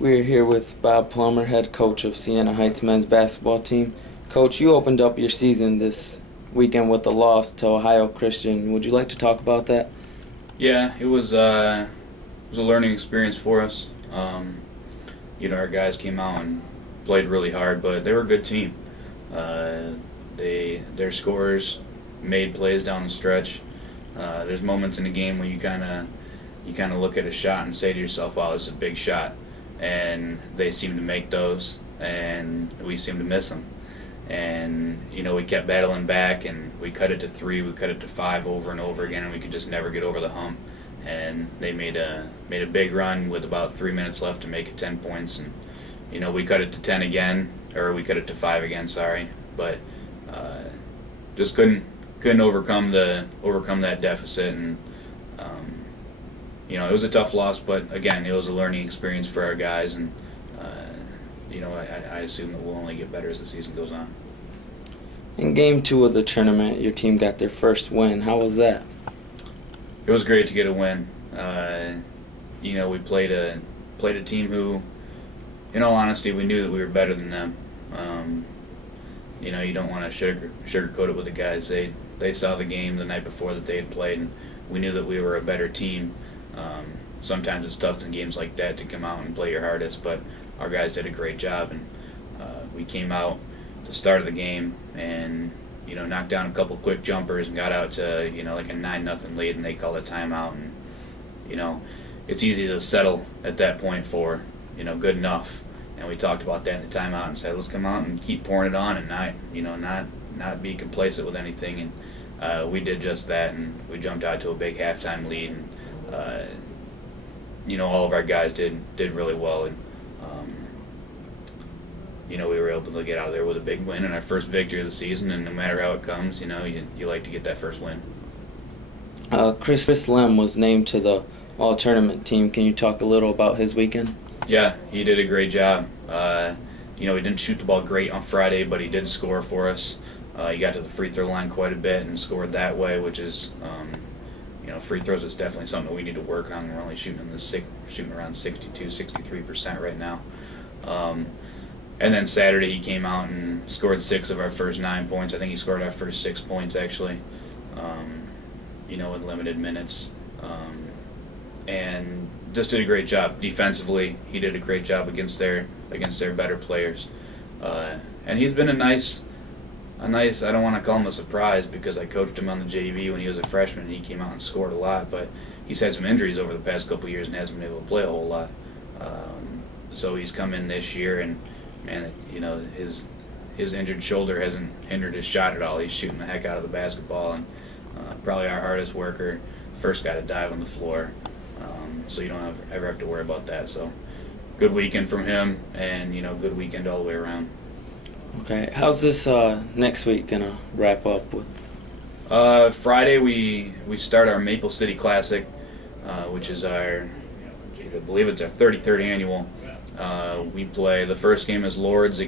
We're here with Bob Plummer, head coach of Siena Heights men's basketball team. Coach, you opened up your season this weekend with a loss to Ohio Christian. Would you like to talk about that? Yeah, it was a learning experience for us. Our guys came out and played really hard, but they were a good team. Their scorers made plays down the stretch. There's moments in the game where you kind of look at a shot and say to yourself, "Wow, this is a big shot," and they seem to make those, and we seem to miss them. And we kept battling back, and we cut it to 3, we cut it to 5 over and over again, and we could just never get over the hump. And they made a big run with about 3 minutes left to make it 10 points, and we cut it to 10 again, or we cut it to 5 again. Sorry, but just couldn't overcome that deficit, and it was a tough loss, but again, it was a learning experience for our guys, and I assume that we'll only get better as the season goes on. In Game 2 of the tournament, your team got their first win. How was that? It was great to get a win. We played a team who, in all honesty, we knew that we were better than them. You don't want to sugarcoat it with the guys. They saw the game the night before that they had played, and we knew that we were a better team. Sometimes it's tough in games like that to come out and play your hardest, but our guys did a great job, and we came out at the start of the game and knocked down a couple quick jumpers and got out to like a 9-0 lead, and they called a timeout. And it's easy to settle at that point for good enough. And we talked about that in the timeout and said, let's come out and keep pouring it on and not be complacent with anything. And we did just that, and we jumped out to a big halftime lead. And all of our guys did really well. And we were able to get out of there with a big win and our first victory of the season. And no matter how it comes, you like to get that first win. Chris Lem was named to the all-tournament team. Can you talk a little about his weekend? Yeah, he did a great job. He didn't shoot the ball great on Friday, but he did score for us. He got to the free throw line quite a bit and scored that way, which is, free throws is definitely something that we need to work on. We're only shooting around 62, 63% right now. And then Saturday he came out and scored 6 of our first 9 points. I think he scored our first 6 points actually, in limited minutes. And just did a great job defensively. He did a great job against their better players. And he's been a nice. I don't want to call him a surprise because I coached him on the JV when he was a freshman and he came out and scored a lot. But he's had some injuries over the past couple of years and hasn't been able to play a whole lot. So he's come in this year and his injured shoulder hasn't hindered his shot at all. He's shooting the heck out of the basketball, and probably our hardest worker, first guy to dive on the floor. So you don't ever have to worry about that. So good weekend from him, and good weekend all the way around. Okay, how's this next week gonna wrap up with? Friday we start our Maple City Classic, which is I believe it's our 33rd annual. We play, the first game is Lourdes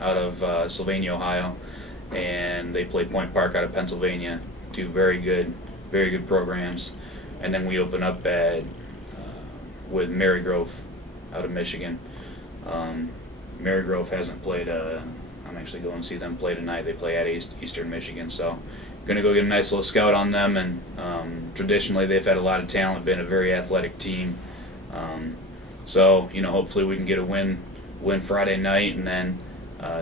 out of Sylvania, Ohio, and they play Point Park out of Pennsylvania. 2 very good programs. And then we open up with Marygrove out of Michigan. Marygrove hasn't played. I'm actually going to see them play tonight. They play at Eastern Michigan, so going to go get a nice little scout on them. And traditionally they've had a lot of talent, been a very athletic team. So hopefully we can get a win Friday night, and then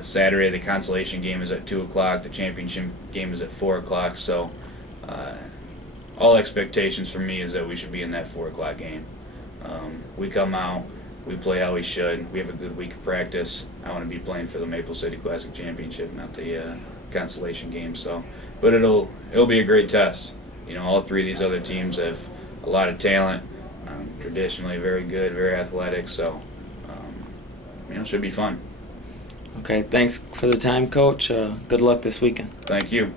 Saturday the consolation game is at 2 o'clock. The championship game is at 4 o'clock. So all expectations for me is that we should be in that 4 o'clock game. We come out, we play how we should. We have a good week of practice. I want to be playing for the Maple City Classic Championship, not the consolation game. So, but it'll be a great test. All 3 of these other teams have a lot of talent. Traditionally very good, very athletic. So, it should be fun. Okay, thanks for the time, Coach. Good luck this weekend. Thank you.